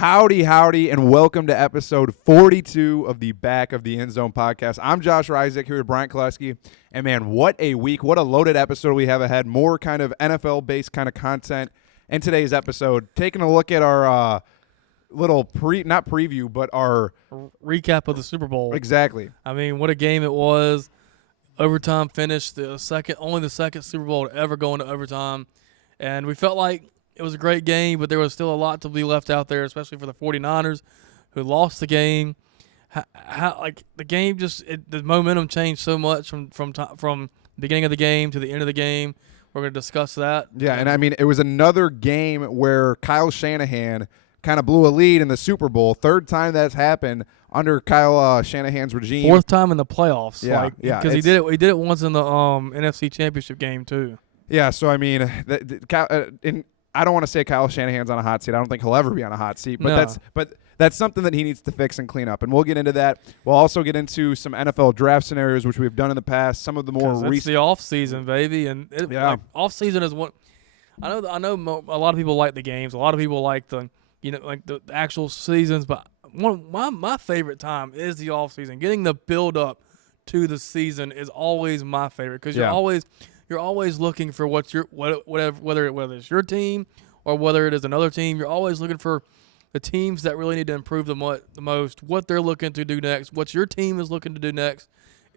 Howdy, and welcome to episode 42 of the Back of the End Zone podcast. I'm Josh Reisig here with Brian Koleski. And, man, what a week. What a loaded episode we have ahead. More kind of NFL-based kind of content in today's episode. Taking a look at our little not preview, but our recap of the Super Bowl. Exactly. I mean, what a game it was. Overtime finish, only the second Super Bowl to ever go into overtime. And we felt like it was a great game, but there was still a lot to be left out there, especially for the 49ers who lost the game. The game the momentum changed so much from the beginning of the game to the end of the game. We're going to discuss that. Yeah, and I mean, it was another game where Kyle Shanahan kind of blew a lead in the Super Bowl. Third time that's happened under Kyle Shanahan's regime. Fourth time in the playoffs. Yeah, because he did it once in the NFC Championship game too. Yeah, so I mean, I don't want to say Kyle Shanahan's on a hot seat. I don't think he'll ever be on a hot seat. But that's something that he needs to fix and clean up. And we'll get into that. We'll also get into some NFL draft scenarios, which we've done in the past. Some of the more recent. It's the off season, baby, and off season is one. I know a lot of people like the games. A lot of people like the actual seasons. But my favorite time is the off season. Getting the build up to the season is always my favorite because you're always looking for whether it's your team or whether it is another team. You're always looking for the teams that really need to improve the most, what they're looking to do next, what your team is looking to do next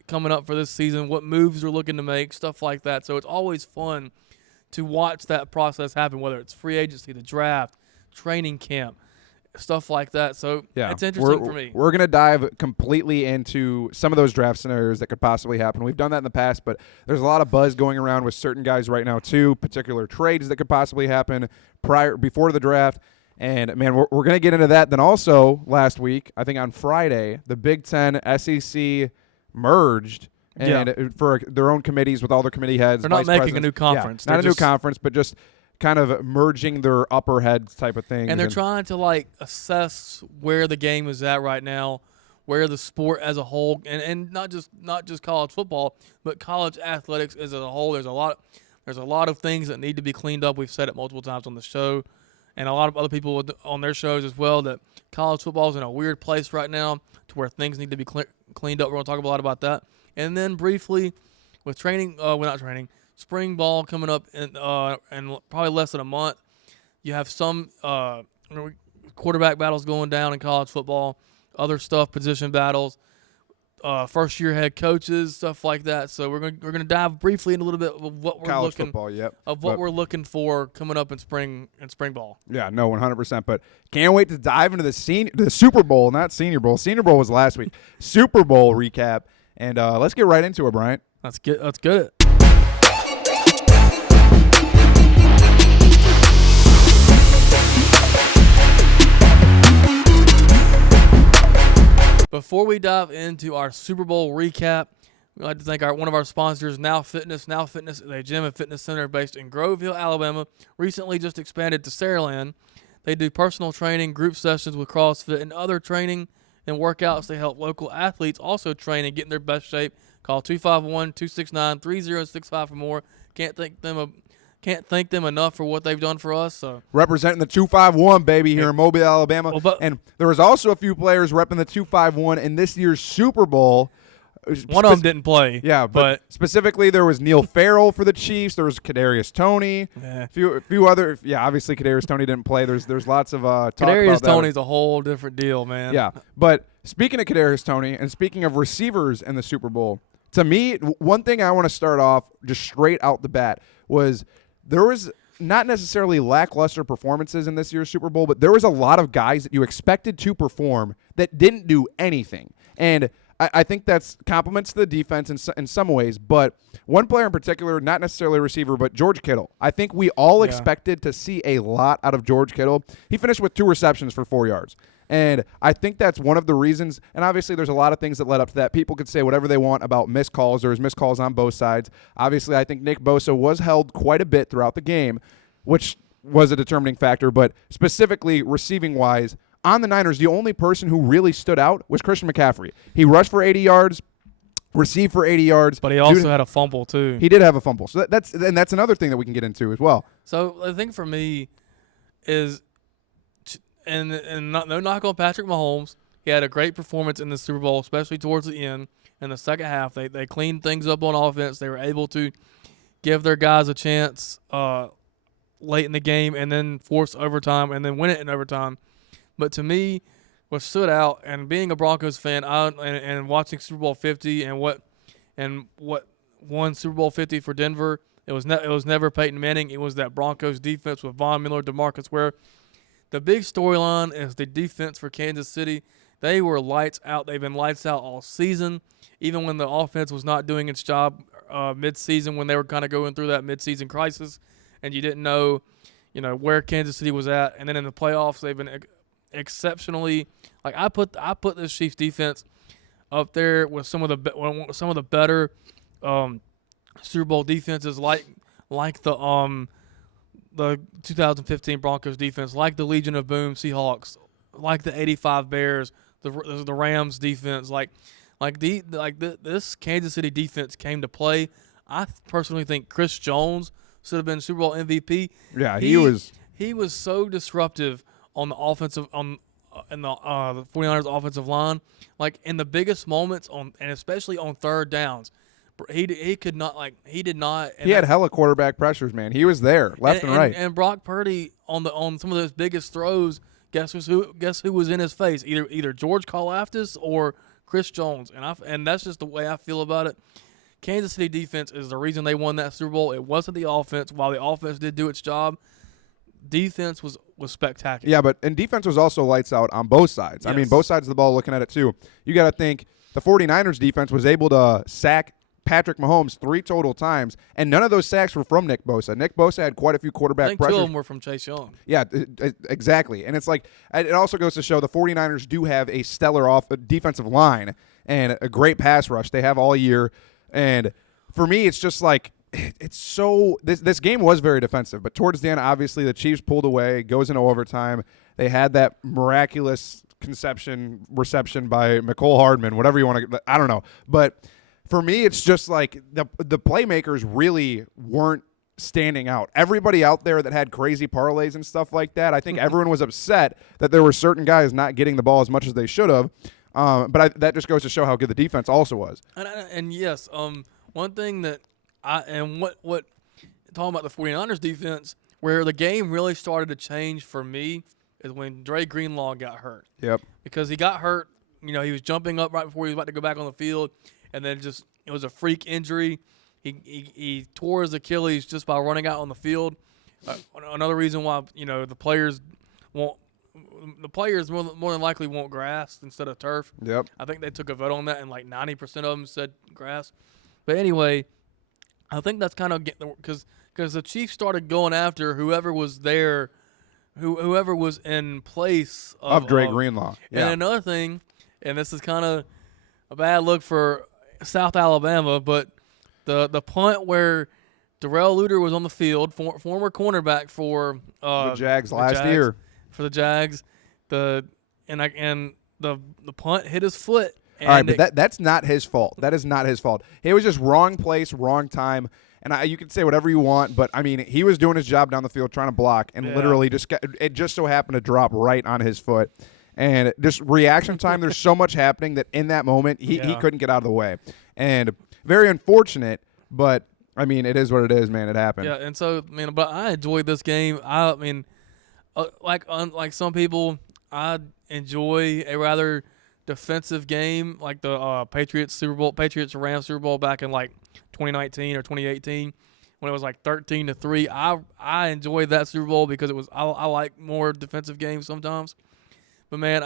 coming up for this season, what moves they're looking to make, stuff like that. So it's always fun to watch that process happen, whether it's free agency, the draft, training camp, stuff like that. So it's interesting for me. We're going to dive completely into some of those draft scenarios that could possibly happen. We've done that in the past, but there's a lot of buzz going around with certain guys right now too, particular trades that could possibly happen before the draft. And, man, we're going to get into that. Then also last week, I think on Friday, the Big Ten SEC merged for their own committees with all their committee heads. They're not making a new conference. Not a new conference, but just kind of merging their upper heads type of thing. And they're trying to, assess where the game is at right now, where the sport as a whole, and not just college football, but college athletics as a whole. There's a lot of things that need to be cleaned up. We've said it multiple times on the show, and a lot of other people on their shows as well, that college football is in a weird place right now to where things need to be cleaned up. We're going to talk a lot about that. And then briefly, with spring ball coming up in probably less than a month. You have some quarterback battles going down in college football, other stuff, position battles, first-year head coaches, stuff like that. So we're gonna dive briefly into a little bit of what we're looking for coming up in spring ball. Yeah, no, 100%. But can't wait to dive into the Super Bowl, not Senior Bowl. Senior Bowl was last week. Super Bowl recap, and let's get right into it, Bryant. Let's get it. Before we dive into our Super Bowl recap, we'd like to thank one of our sponsors, Now Fitness. Now Fitness is a gym and fitness center based in Groveville, Alabama. Recently just expanded to Saraland. They do personal training, group sessions with CrossFit, and other training and workouts. They help local athletes also train and get in their best shape. Call 251-269-3065 for more. Can't thank them enough for what they've done for us. So representing the 251, baby, here in Mobile, Alabama. And there was also a few players repping the 251 in this year's Super Bowl. One of them didn't play. Yeah, but specifically there was Neil Farrell for the Chiefs. There was Kadarius Toney. A few other. Yeah, obviously Kadarius Toney didn't play. There's lots of talk about that. Kadarius Toney's a whole different deal, man. Yeah, but speaking of Kadarius Toney and speaking of receivers in the Super Bowl, to me, one thing I want to start off just straight out the bat was there was not necessarily lackluster performances in this year's Super Bowl, but there was a lot of guys that you expected to perform that didn't do anything. And I think that's compliments to the defense in some ways, but one player in particular, not necessarily a receiver, but George Kittle. I think we all expected to see a lot out of George Kittle. He finished with 2 receptions for 4 yards. And I think that's one of the reasons, and obviously there's a lot of things that led up to that. People could say whatever they want about missed calls. There's missed calls on both sides. Obviously, I think Nick Bosa was held quite a bit throughout the game, which was a determining factor. But specifically receiving-wise, on the Niners, the only person who really stood out was Christian McCaffrey. He rushed for 80 yards, received for 80 yards. But he also had a fumble, too. He did have a fumble. So that's another thing that we can get into as well. So the thing for me is no knock on Patrick Mahomes. He had a great performance in the Super Bowl, especially towards the end. In the second half, they cleaned things up on offense. They were able to give their guys a chance late in the game and then force overtime and then win it in overtime. But to me, what stood out, and being a Broncos fan, and watching Super Bowl 50 and what won Super Bowl 50 for Denver, it was never Peyton Manning. It was that Broncos defense with Von Miller, DeMarcus Ware. The big storyline is the defense for Kansas City. They were lights out. They've been lights out all season, even when the offense was not doing its job mid-season, when they were kind of going through that mid-season crisis, and you didn't know, where Kansas City was at. And then in the playoffs, they've been exceptionally, like I put this Chiefs defense up there with some of the better Super Bowl defenses, like the 2015 Broncos defense, like the Legion of Boom Seahawks, like the '85 Bears, the Rams defense, this Kansas City defense came to play. I personally think Chris Jones should have been Super Bowl MVP. Yeah, he was so disruptive on the offensive in the 49ers offensive line, like in the biggest moments and especially on third downs. He did not. He had hella quarterback pressures, man. He was there, left and right. And Brock Purdy on some of those biggest throws. Guess who was in his face? Either George Karlaftis or Chris Jones. And that's just the way I feel about it. Kansas City defense is the reason they won that Super Bowl. It wasn't the offense. While the offense did do its job, defense was spectacular. Yeah, and defense was also lights out on both sides. Yes. I mean, both sides of the ball looking at it too. You got to think the 49ers defense was able to sack Patrick Mahomes 3 total times, and none of those sacks were from Nick Bosa. Nick Bosa had quite a few quarterback pressures. 2 of them were from Chase Young. Yeah, exactly. And it's like, it also goes to show the 49ers do have a stellar defensive line and a great pass rush they have all year. And for me, it's just like, it's so – this game was very defensive. But towards the end, obviously, the Chiefs pulled away, goes into overtime. They had that miraculous reception by Mecole Hardman, whatever you want to – I don't know. But for me, it's just like the playmakers really weren't standing out. Everybody out there that had crazy parlays and stuff like that, I think everyone was upset that there were certain guys not getting the ball as much as they should have. But that just goes to show how good the defense also was. And yes, one thing that what talking about the 49ers defense, where the game really started to change for me is when Dre Greenlaw got hurt. Yep. Because he got hurt, he was jumping up right before he was about to go back on the field, and then it was a freak injury. He tore his Achilles just by running out on the field. Another reason why the players more than likely want grass instead of turf. Yep. I think they took a vote on that, and like 90% of them said grass. But anyway, I think that's kind of because the Chiefs started going after whoever was there, whoever was in place of Dre Greenlaw. Yeah. And another thing, and this is kind of a bad look for South Alabama, but the punt where Darrell Luter was on the field, former cornerback for the Jags last year. For the Jags, the punt hit his foot. All right, but that's not his fault. That is not his fault. He was just wrong place, wrong time. And you can say whatever you want, but I mean, he was doing his job down the field trying to block, and literally it just so happened to drop right on his foot. And just reaction time, there's so much happening that in that moment he couldn't get out of the way. And very unfortunate, but I mean, it is what it is, man. It happened. Yeah, and so but I enjoyed this game. I mean, like some people, I enjoy a rather defensive game like the Patriots Rams Super Bowl back in like 2019 or 2018 when it was like 13-3. I enjoyed that Super Bowl because it was I like more defensive games sometimes. But man,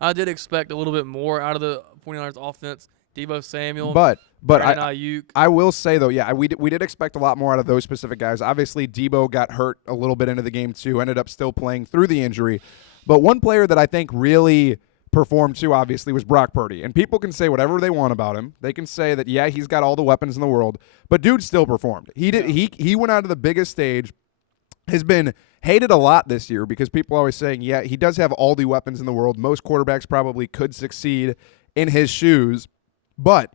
I did expect a little bit more out of the 49ers offense. Deebo Samuel, but Ayuk. I will say though, yeah, we did expect a lot more out of those specific guys. Obviously, Deebo got hurt a little bit into the game too. Ended up still playing through the injury. But one player that I think really performed too, obviously, was Brock Purdy. And people can say whatever they want about him. They can say that he's got all the weapons in the world, but dude still performed. He did. He went out to the biggest stage. Has been hated a lot this year because people are always saying, he does have all the weapons in the world. Most quarterbacks probably could succeed in his shoes. But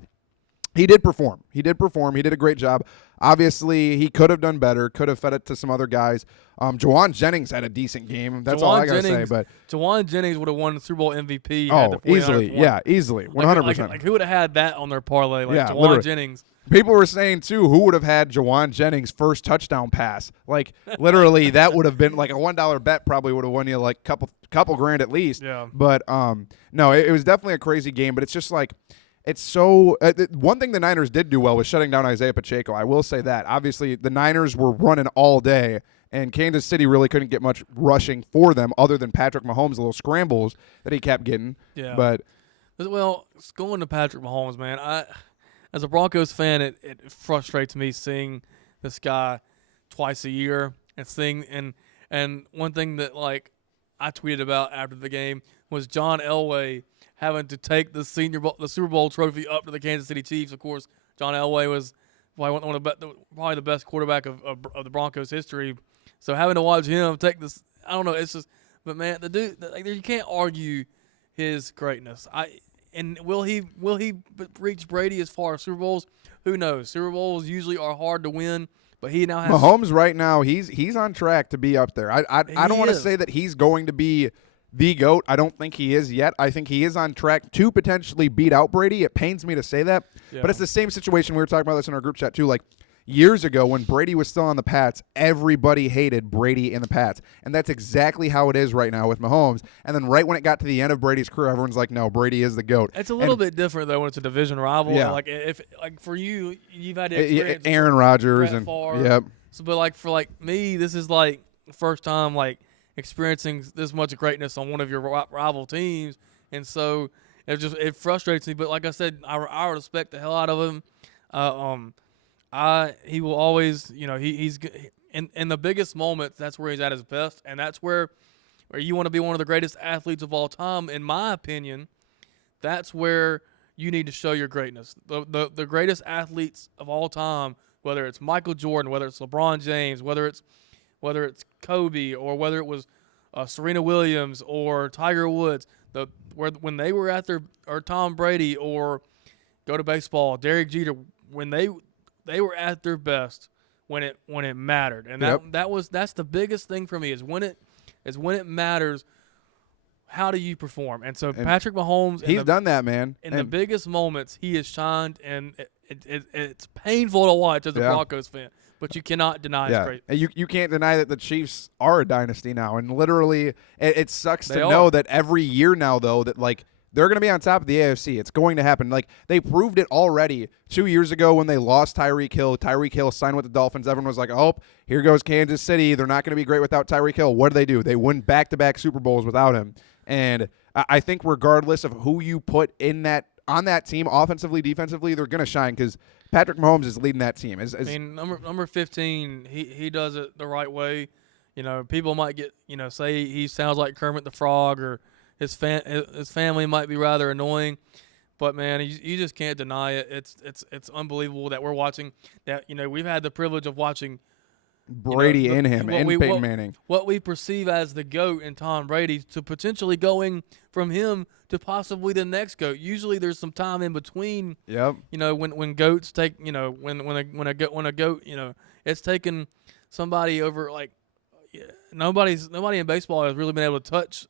He did perform. He did perform. He did a great job. Obviously, he could have done better. Could have fed it to some other guys. Jawan Jennings had a decent game. That's all I got to say. But Jawan Jennings would have won the Super Bowl MVP. Oh, easily. Yeah, easily. 100%. Like who would have had that on their parlay? Like Yeah, Jawan literally. Jennings. People were saying, too, who would have had Jawan Jennings' first touchdown pass? Like, literally, that would have been like a $1 bet probably would have won you like couple grand at least. Yeah. But, no, it was definitely a crazy game. But it's just like, it's so one thing the Niners did do well was shutting down Isaiah Pacheco. I will say that. Obviously, the Niners were running all day, and Kansas City really couldn't get much rushing for them other than Patrick Mahomes' little scrambles that he kept getting. Yeah. But well, going to Patrick Mahomes, man, as a Broncos fan, it frustrates me seeing this guy twice a year and seeing and one thing that like I tweeted about after the game was John Elway having to take the Super Bowl trophy up to the Kansas City Chiefs. Of course, John Elway was probably the best quarterback of the Broncos history. So having to watch him take this, I don't know. It's just, but man, the dude, like, you can't argue his greatness. And will he reach Brady as far as Super Bowls? Who knows? Super Bowls usually are hard to win, but he now has Mahomes right now. He's on track to be up there. I don't want to say that he's going to be the GOAT. I don't think he is yet. I think he is on track to potentially beat out Brady. It pains me to say that, but it's the same situation. We were talking about this in our group chat too. Like years ago when Brady was still on the Pats, everybody hated Brady in the Pats, and that's exactly how it is right now with Mahomes. And then right when it got to the end of Brady's career, everyone's like, no, Brady is the GOAT. It's a little bit different though when it's a division rival. Yeah. Like if for you've had the experience. Aaron Rodgers Brett and Favre. yep. So, but for me, this is like the first time experiencing this much greatness on one of your rival teams, and so it frustrates me. But like I said, I respect the hell out of him. He will always, he's in the biggest moments. That's where he's at his best, and that's where you want to be one of the greatest athletes of all time. In my opinion, that's where you need to show your greatness. The greatest athletes of all time, whether it's Michael Jordan, whether it's LeBron James, whether it's Kobe, or whether it was Serena Williams or Tiger Woods, when they were at or Tom Brady, or go to baseball, Derek Jeter, when they were at their best when it mattered, and that's the biggest thing for me is when it matters. How do you perform? And so Patrick Mahomes, he's done that, man. In the biggest moments, he has shined, and it's painful to watch as a Broncos fan. But you cannot deny his great. And you can't deny that the Chiefs are a dynasty now, and literally it sucks to know that every year now, though, that like they're going to be on top of the AFC. It's going to happen. Like they proved it already 2 years ago when they lost Tyreek Hill. Tyreek Hill signed with the Dolphins. Everyone was like, "Oh, here goes Kansas City. They're not going to be great without Tyreek Hill." What do? They win back-to-back Super Bowls without him. And I think regardless of who you put on that team, offensively, defensively, they're going to shine because Patrick Mahomes is leading that team. Number 15, he does it the right way. People might say he sounds like Kermit the Frog, or his family might be rather annoying, but man, you just can't deny it. It's unbelievable that we're watching that. We've had the privilege of watching Brady and Peyton Manning. What we perceive as the GOAT in Tom Brady to potentially going from him to possibly the next GOAT. Usually there's some time in between. Yep. When GOATs take, when a GOAT, it's taken somebody over, like nobody in baseball has really been able to touch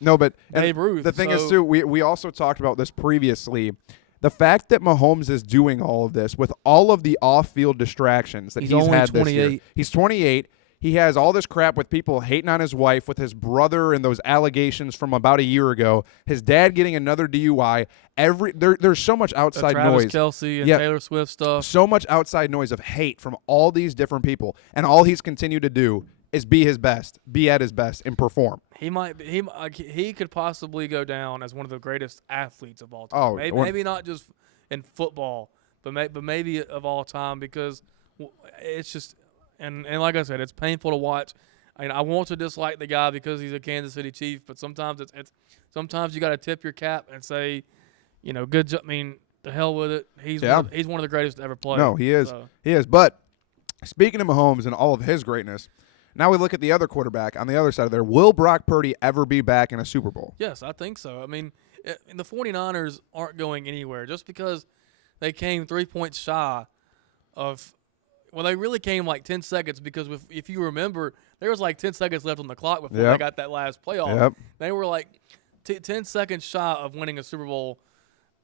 No, but Babe Ruth. The thing is too, we also talked about this previously. The fact that Mahomes is doing all of this with all of the off-field distractions that he's had this year. He's 28. He has all this crap with people hating on his wife, with his brother and those allegations from about a year ago. His dad getting another DUI. There's so much outside Travis noise. Kelce and Taylor Swift stuff. So much outside noise of hate from all these different people, and all he's continued to do is be his best, be at his best, and perform. He could possibly go down as one of the greatest athletes of all time. Oh, maybe not just in football, but maybe of all time, because it's just and like I said, it's painful to watch. I want to dislike the guy because he's a Kansas City Chief, but sometimes sometimes you got to tip your cap and say, good job. The hell with it. He's one of the greatest to ever play. No, he is. So. He is. But speaking of Mahomes and all of his greatness, now we look at the other quarterback on the other side of there. Will Brock Purdy ever be back in a Super Bowl? Yes, I think so. The 49ers aren't going anywhere just because they came 3 points shy of. Well, they really came like 10 seconds because if you remember, there was like 10 seconds left on the clock before they got that last playoff. Yep. They were like 10 seconds shy of winning a Super Bowl.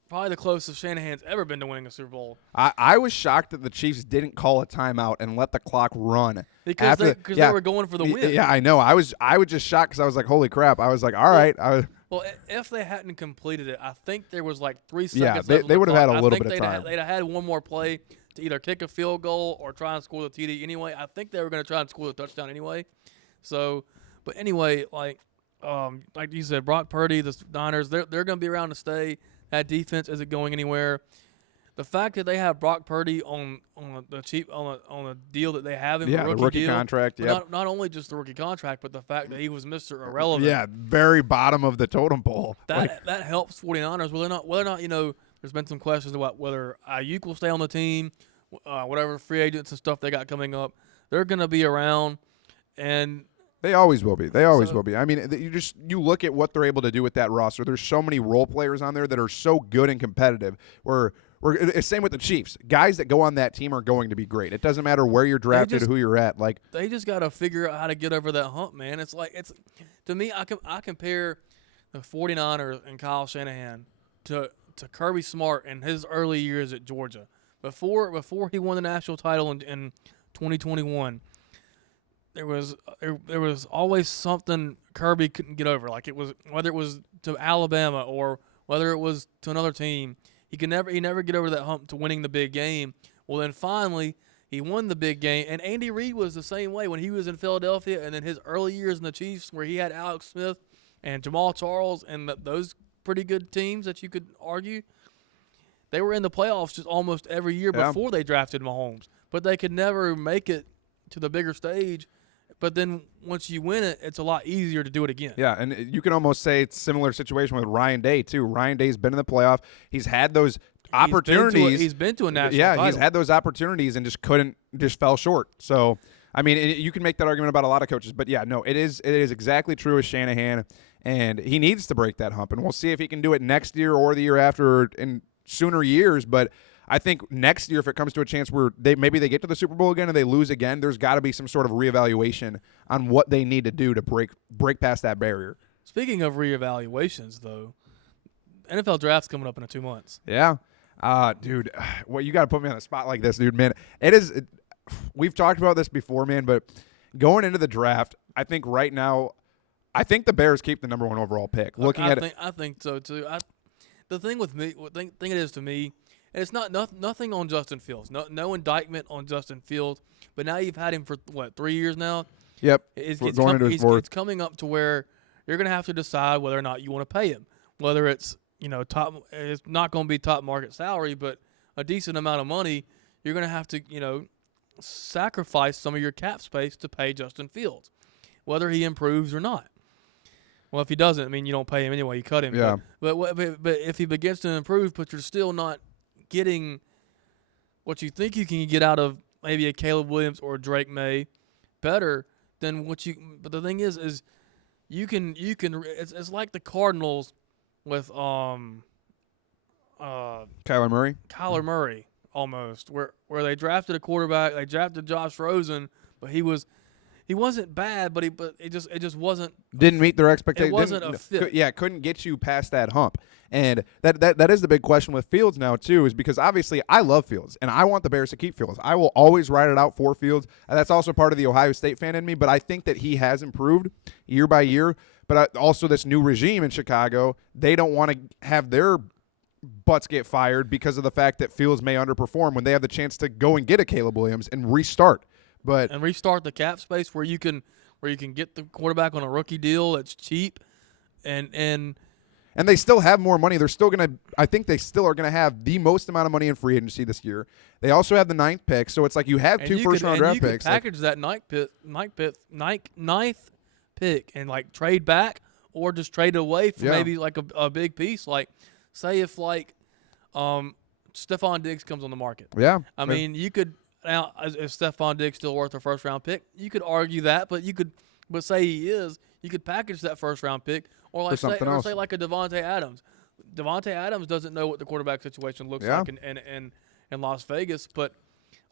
Probably the closest Shanahan's ever been to winning a Super Bowl. I was shocked that the Chiefs didn't call a timeout and let the clock run. Because they were going for the win. Yeah, I know. I was just shocked because I was like, holy crap. I was like, all right. Well, if they hadn't completed it, I think there was like 3 Yeah, seconds left. they would have had a little bit bit of time. They'd have had one more play to either kick a field goal or try and score the TD anyway. I think they were going to try and score the touchdown anyway. So, but anyway, like you said, Brock Purdy, the Niners, they're going to be around to stay. That defense isn't going anywhere. The fact that they have Brock Purdy on the deal that they have him, the rookie contract, not only just the rookie contract, but the fact that he was Mr. Irrelevant. Yeah, very bottom of the totem pole. That helps 49ers. Whether or not there's been some questions about whether Ayuk will stay on the team, whatever free agents and stuff they got coming up. They're going to be around, and they always will be. They always will be. I mean, you look at what they're able to do with that roster. There's so many role players on there that are so good and competitive. It's same with the Chiefs. Guys that go on that team are going to be great. It doesn't matter where you're drafted, who you're at. Like they just got to figure out how to get over that hump, man. It's like to me, I compare the 49ers and Kyle Shanahan to Kirby Smart in his early years at Georgia. Before he won the national title in 2021, there was always something Kirby couldn't get over. Like whether it was to Alabama or whether it was to another team, he never get over that hump to winning the big game. Well, then finally he won the big game, and Andy Reid was the same way when he was in Philadelphia, and then his early years in the Chiefs where he had Alex Smith and Jamal Charles and those pretty good teams that you could argue. They were in the playoffs just almost every year before they drafted Mahomes, but they could never make it to the bigger stage. But then once you win it, it's a lot easier to do it again. Yeah, and you can almost say it's a similar situation with Ryan Day, too. Ryan Day's been in the playoff. He's had those opportunities. He's been to a national title. He's had those opportunities and just fell short. So, I mean, you can make that argument about a lot of coaches. But, yeah, no, it is exactly true with Shanahan, and he needs to break that hump. And we'll see if he can do it next year or the year after or in sooner years. But I think next year, if it comes to a chance where maybe they get to the Super Bowl again and they lose again, there's got to be some sort of reevaluation on what they need to do to break past that barrier. Speaking of reevaluations, though, NFL draft's coming up in 2 months. Yeah. Dude, well, you got to put me on the spot like this, dude, man. We've talked about this before, man, but going into the draft, I think right now, I think the Bears keep the number 1 overall pick. I think so, too. The thing with me, thing it is to me, and it's nothing on Justin Fields. No indictment on Justin Fields. But now you've had him for, 3 years now? Yep. It's coming up to where you're going to have to decide whether or not you want to pay him. Whether it's, it's not going to be top market salary, but a decent amount of money, you're going to have to, sacrifice some of your cap space to pay Justin Fields, whether he improves or not. Well, if he doesn't, I mean, you don't pay him anyway. You cut him. Yeah. But if he begins to improve, but you're still not getting what you think you can get out of maybe a Caleb Williams or a Drake May better than what you. But the thing is you can. It's like the Cardinals with Kyler Murray. Kyler Murray almost where they drafted a quarterback. They drafted Josh Rosen, but he wasn't bad, but it just wasn't. Didn't meet their expectations. It wasn't a fit. Couldn't get you past that hump. And that is the big question with Fields now, too, is because obviously I love Fields, and I want the Bears to keep Fields. I will always ride it out for Fields. And that's also part of the Ohio State fan in me, but I think that he has improved year by year. But also this new regime in Chicago, they don't want to have their butts get fired because of the fact that Fields may underperform when they have the chance to go and get a Caleb Williams and restart. And restart the cap space where you can get the quarterback on a rookie deal that's cheap, and they still have more money. They're still gonna. I think they still are gonna have the most amount of money in free agency this year. They also have the 9th pick, so it's like you have two first-round draft picks. You could package that ninth pick and like trade back or just trade away for maybe like a big piece. Like say if Stephon Diggs comes on the market. Yeah, I mean you could. Now, is Stephon Diggs still worth a first-round pick? You could argue that, but say he is, you could package that first-round pick, or say like a Devontae Adams. Devontae Adams doesn't know what the quarterback situation looks Yeah. like in Las Vegas, but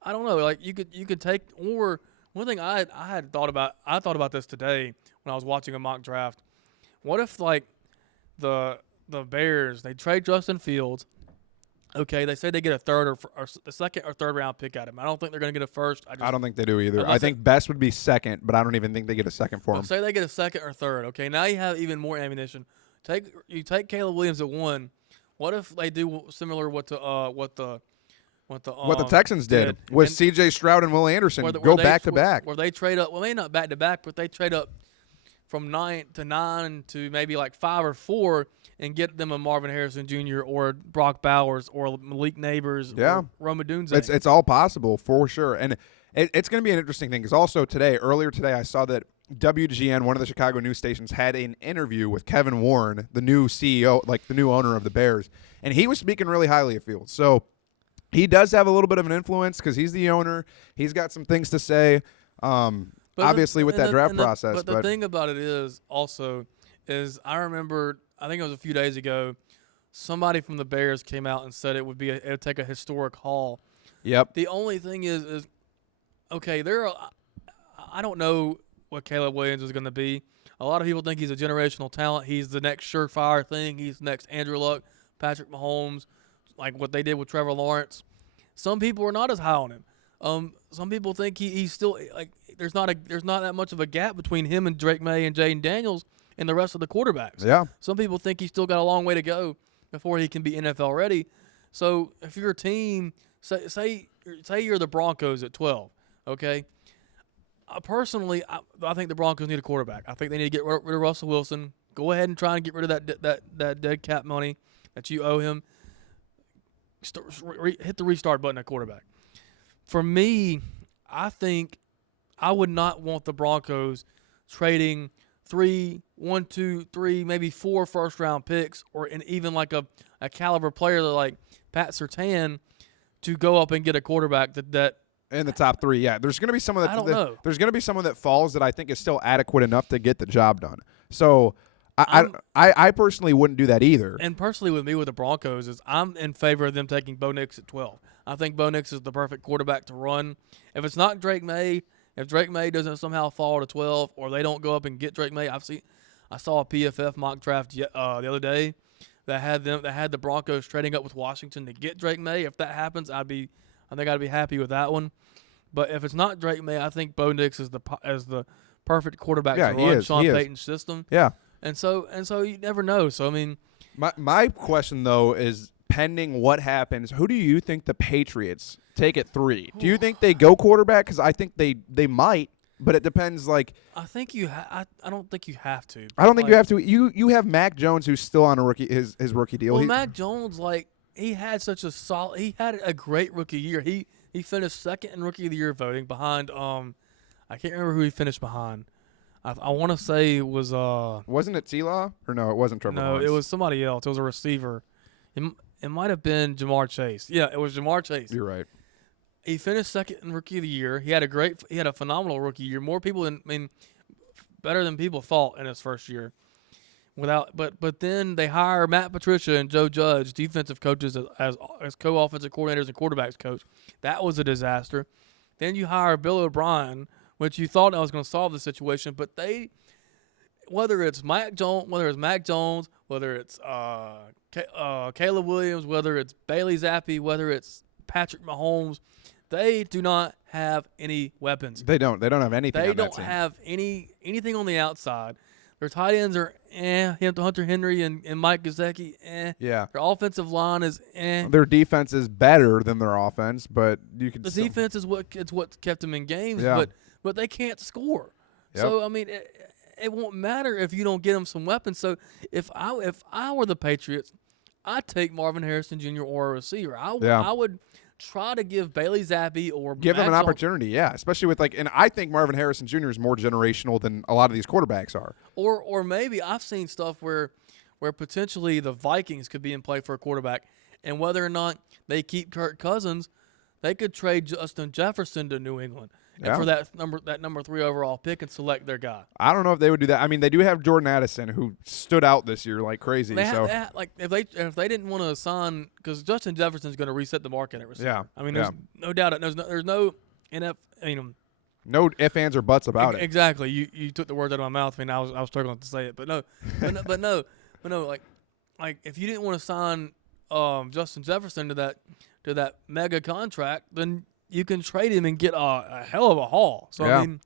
I don't know. Like you could take, or one thing I had thought about. I thought about this today when I was watching a mock draft. What if like the Bears, they trade Justin Fields? Okay, they say they get a third or the second or third round pick at him. I don't think they're going to get a first. I don't think they do either. Unless I think best would be second, but I don't even think they get a second for him. Say they get a second or third. Okay, now you have even more ammunition. You take Caleb Williams at 1. What if they do similar what the Texans did with C.J. Stroud and Will Anderson go back to back. Where they trade up, well, maybe not back to back, but they trade up from 9 to maybe like 5 or 4 and get them a Marvin Harrison Jr. or Brock Bowers or Malik Neighbors or Rome Odunze. It's all possible for sure. And it's going to be an interesting thing because also earlier today, I saw that WGN, one of the Chicago news stations, had an interview with Kevin Warren, the new CEO, like the new owner of the Bears, and he was speaking really highly of Fields. So he does have a little bit of an influence because he's the owner. He's got some things to say, obviously, with that draft process. But the thing about it is I remember, I think it was a few days ago, somebody from the Bears came out and said it would take a historic haul. Yep. The only thing is okay, I don't know what Caleb Williams is going to be. A lot of people think he's a generational talent. He's the next surefire thing. He's the next Andrew Luck, Patrick Mahomes, like what they did with Trevor Lawrence. Some people are not as high on him. Some people think he's still like there's not that much of a gap between him and Drake May and Jaden Daniels and the rest of the quarterbacks. Yeah. Some people think he's still got a long way to go before he can be NFL ready. So if you're a team, say you're the Broncos at 12, okay? Personally, I think the Broncos need a quarterback. I think they need to get rid of Russell Wilson. Go ahead and try and get rid of that dead cap money that you owe him. Hit the restart button at quarterback. For me, I think I would not want the Broncos trading 3, 1, 2, 3, maybe 4 first-round picks or even like a caliber player like Pat Surtain to go up and get a quarterback that in the top 3, yeah. There's going to be someone I don't know. There's going to be someone that falls that I think is still adequate enough to get the job done. So I personally wouldn't do that either. And personally with me with the Broncos is I'm in favor of them taking Bo Nix at 12. I think Bo Nix is the perfect quarterback to run. If it's not Drake May, if Drake May doesn't somehow fall to 12 or they don't go up and get Drake May, I saw a PFF mock draft the other day that had the Broncos trading up with Washington to get Drake May. If that happens, I think I'd be happy with that one. But if it's not Drake May, I think Bo Nix is the perfect quarterback to run Sean Payton's system. Yeah. And so you never know. So I mean, my question though is pending what happens. Who do you think the Patriots take at 3? Do you think they go quarterback? Because I think they might, but it depends. Like I think I don't think you have to. I don't think you have to. You have Mac Jones who's still on his rookie deal. Well, Mac Jones he had a great rookie year. He finished second in rookie of the year voting behind I can't remember who he finished behind. I want to say it was wasn't it T-Law? Or no, it wasn't Trevor Lawrence. No, it was somebody else. It was a receiver. It might have been Jamar Chase. Yeah, it was Jamar Chase. You're right. He finished second in rookie of the year. He had a phenomenal rookie year. More people better than people thought in his first year. But then they hire Matt Patricia and Joe Judge, defensive coaches as co-offensive coordinators and quarterbacks coach. That was a disaster. Then you hire Bill O'Brien, which you thought I was going to solve the situation, but whether it's Mac Jones, whether it's Caleb Williams, whether it's Bailey Zappi, whether it's Patrick Mahomes, they do not have any weapons. They don't have anything. They don't have anything on the outside. Their tight ends are Hunter Henry and Mike Gesicki, Yeah. Their offensive line is Their defense is better than their offense, but you can. The defense is what kept them in games, Yeah. but they can't score. Yep. So I mean, it won't matter if you don't get them some weapons. So if I were the Patriots, I'd take Marvin Harrison Jr. or a receiver. I would try to give Bailey Zappi or give them an opportunity, yeah. Especially with and I think Marvin Harrison Jr. is more generational than a lot of these quarterbacks are. Or maybe I've seen stuff where potentially the Vikings could be in play for a quarterback, and whether or not they keep Kirk Cousins, they could trade Justin Jefferson to New England and for that number 3 overall pick and select their guy. I don't know if they would do that. I mean, they do have Jordan Addison, who stood out this year like crazy. Like if they didn't want to sign, because Justin Jefferson's going to reset the market at receiver. Yeah. I mean, there's no doubt. There's no no ifs, ands, or buts about it. Exactly. You took the words out of my mouth. I mean, I was struggling to say it, but no, but no. Like if you didn't want to sign Justin Jefferson to that mega contract, then you can trade him and get a hell of a haul. So yeah, I mean,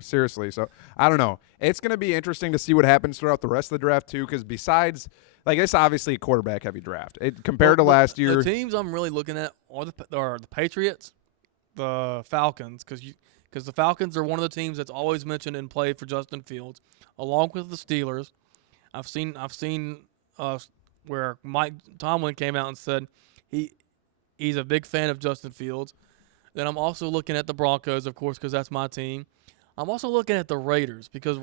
seriously. So I don't know. It's going to be interesting to see what happens throughout the rest of the draft too, because besides, like, it's obviously a quarterback heavy draft. Compared to last year, the teams I'm really looking at are the Patriots, the Falcons, because the Falcons are one of the teams that's always mentioned in play for Justin Fields, along with the Steelers. I've seen where Mike Tomlin came out and said he's a big fan of Justin Fields. Then I'm also looking at the Broncos, of course, because that's my team. I'm also looking at the Raiders, because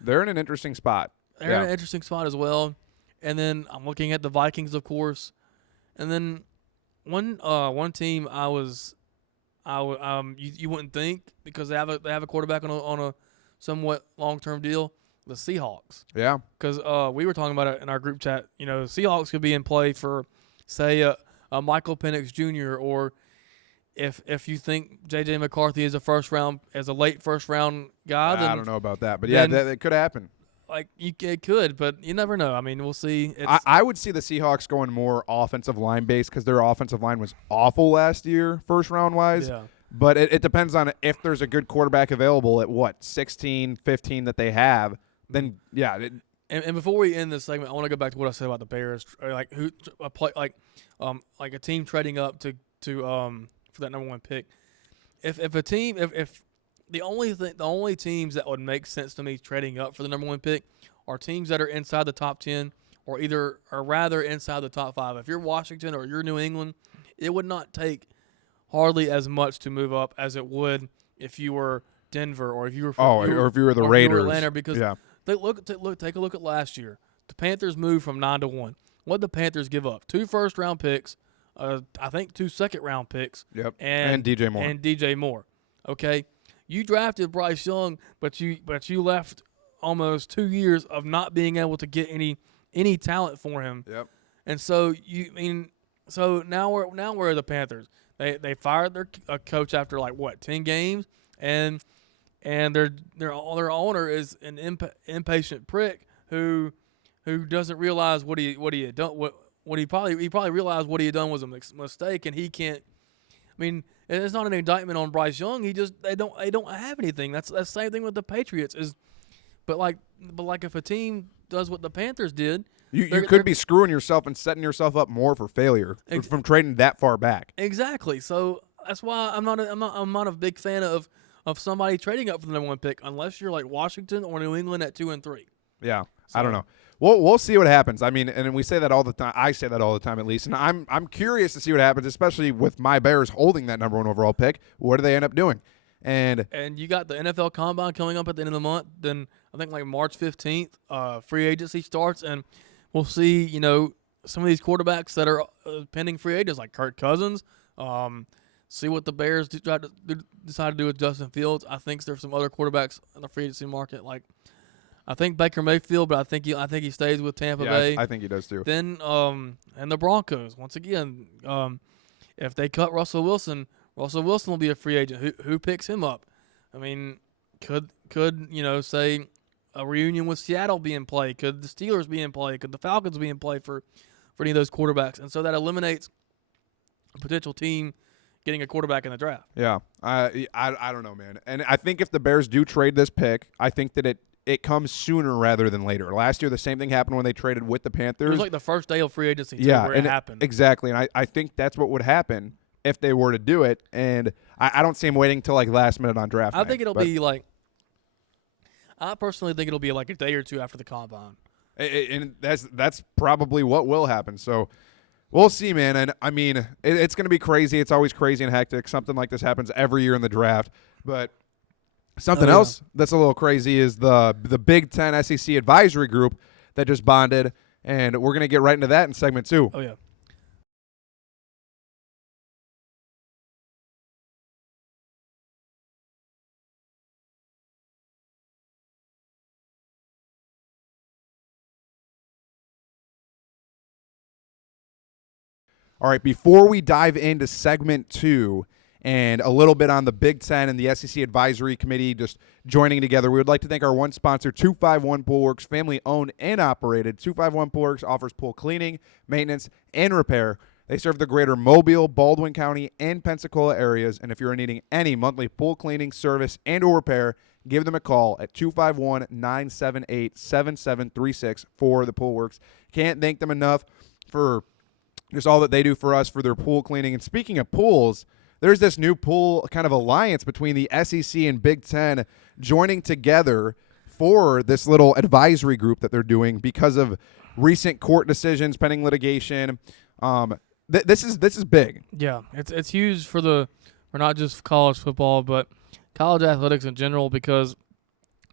they're in an interesting spot. They're in an interesting spot as well. And then I'm looking at the Vikings, of course. And then one team you wouldn't think, because they have a quarterback on a somewhat long-term deal, the Seahawks. Yeah. Because we were talking about it in our group chat. You know, Seahawks could be in play for, say, a Michael Penix Jr. or if you think J.J. McCarthy is a late first round guy, then I don't know about that, but yeah, that could happen. Like it could, but you never know. I mean, we'll see. I would see the Seahawks going more offensive line based, because their offensive line was awful last year, first round wise. Yeah. But it depends on if there's a good quarterback available at 16, 15 that they have. Then yeah. And before we end this segment, I want to go back to what I said about the Bears, like a team trading up to for that number 1 pick. If the only teams that would make sense to me trading up for the number 1 pick are teams that are inside the top 10 or rather inside the top 5. If you're Washington or you're New England, it would not take hardly as much to move up as it would if you were Denver or if you were or if you were the Raiders. Atlanta, because take a look at last year. The Panthers moved from 9 to 1. What did the Panthers give up? 2 first-round picks, I think 2 second-round picks. Yep. And DJ Moore. Okay. You drafted Bryce Young, but you left almost 2 years of not being able to get any talent for him. Yep. And so now where are the Panthers? They fired their coach after 10 games, and their owner is an impatient prick who doesn't realize what he had done. He probably realized what he had done was a mistake, and he can't. I mean, it's not an indictment on Bryce Young. They don't have anything. That's the same thing with the Patriots. But if a team does what the Panthers did, you could be screwing yourself and setting yourself up more for failure from trading that far back. Exactly. So that's why I'm not a big fan of somebody trading up for the number 1 pick unless you're like Washington or New England at 2 and 3. Yeah, so, I don't know. We'll see what happens. I mean, and we say that all the time. I say that all the time, at least. And I'm curious to see what happens, especially with my Bears holding that number 1 overall pick. What do they end up doing? And you got the NFL Combine coming up at the end of the month. Then I think March 15th, free agency starts, and we'll see. Some of these quarterbacks that are pending free agents, like Kirk Cousins. See what the Bears decide to do with Justin Fields. I think there's some other quarterbacks in the free agency market, like I think Baker Mayfield, but I think he stays with Tampa Bay. I think he does too. Then and the Broncos once again, if they cut Russell Wilson will be a free agent. Who picks him up? I mean, could say a reunion with Seattle be in play? Could the Steelers be in play? Could the Falcons be in play for any of those quarterbacks? And so that eliminates a potential team getting a quarterback in the draft. Yeah, I don't know, man. And I think if the Bears do trade this pick, I think that it comes sooner rather than later. Last year, the same thing happened when they traded with the Panthers. It was like the first day of free agency where it happened. Exactly, and I think that's what would happen if they were to do it. And I don't see him waiting till last minute on draft night. I think it'll be I personally think it'll be a day or two after the Combine. And that's probably what will happen. So we'll see, man. And I mean, it's going to be crazy. It's always crazy and hectic. Something like this happens every year in the draft. But something else that's a little crazy is the Big Ten SEC advisory group that just bonded. And we're going to get right into that in segment 2. Oh, yeah. All right, before we dive into segment 2 and a little bit on the Big Ten and the SEC Advisory Committee just joining together, we would like to thank our one sponsor, 251 Pool Works, family-owned and operated. 251 Pool Works offers pool cleaning, maintenance, and repair. They serve the greater Mobile, Baldwin County, and Pensacola areas, and if you're needing any monthly pool cleaning, service, and or repair, give them a call at 251-978-7736 for the Pool Works. Can't thank them enough for just all that they do for us for their pool cleaning. And speaking of pools, there's this new pool kind of alliance between the SEC and Big Ten joining together for this little advisory group that they're doing because of recent court decisions, pending litigation. This is big. Yeah, it's huge for not just college football, but college athletics in general, because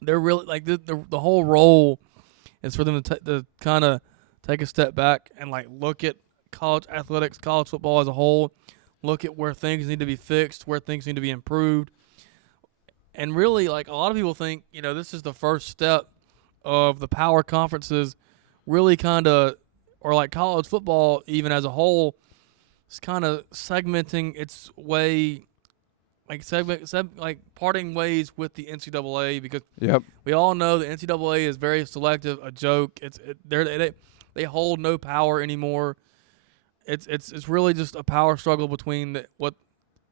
they're really like the whole role is for them to kind of take a step back and like look at college athletics, college football as a whole, look at where things need to be fixed, where things need to be improved. And really, like, a lot of people think, this is the first step of the power conferences really kind of, or like college football even as a whole, is kind of segmenting its way, like parting ways with the NCAA, because we all know the NCAA is very selective, a joke. They hold no power anymore. It's really just a power struggle between what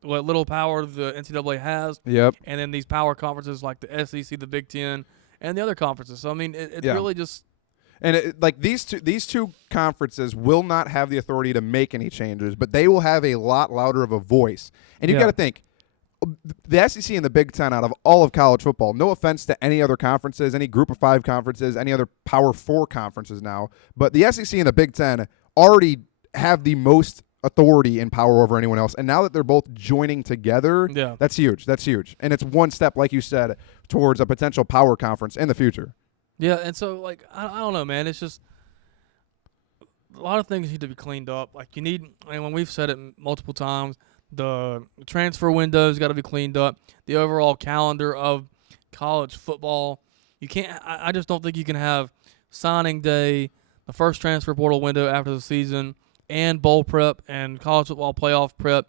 little power the NCAA has, and then these power conferences like the SEC, the Big Ten, and the other conferences. So I mean, it's really just. And these two conferences will not have the authority to make any changes, but they will have a lot louder of a voice. And you got to think, the SEC and the Big Ten, out of all of college football, no offense to any other conferences, any Group of 5 conferences, any other Power 4 conferences now, but the SEC and the Big Ten already have the most authority and power over anyone else. And now that they're both joining together, that's huge. That's huge. And it's one step, like you said, towards a potential power conference in the future. Yeah, and so, like, I don't know, man. It's just a lot of things need to be cleaned up. Like, when we've said it multiple times, the transfer window's got to be cleaned up. The overall calendar of college football. I just don't think you can have signing day, the first transfer portal window after the season, and bowl prep and college football playoff prep,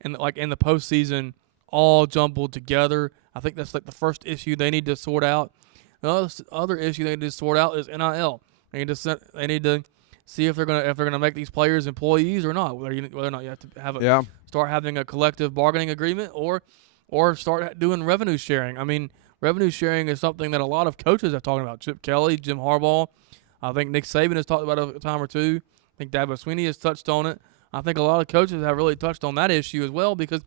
and like in the postseason, all jumbled together. I think that's like the first issue they need to sort out. The other issue they need to sort out is NIL. They need to see if they're gonna make these players employees or not. Whether or not you have to start having a collective bargaining agreement or start doing revenue sharing. I mean, revenue sharing is something that a lot of coaches have talked about. Chip Kelly, Jim Harbaugh. I think Nick Saban has talked about it a time or two. I think Dabo Swinney has touched on it. I think a lot of coaches have really touched on that issue as well because